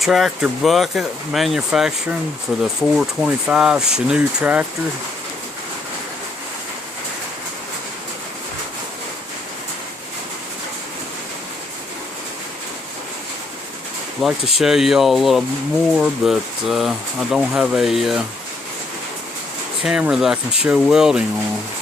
tractor bucket manufacturing for the 425 Sheniu tractor. I'd like to show you all a little more, but I don't have a camera that I can show welding on.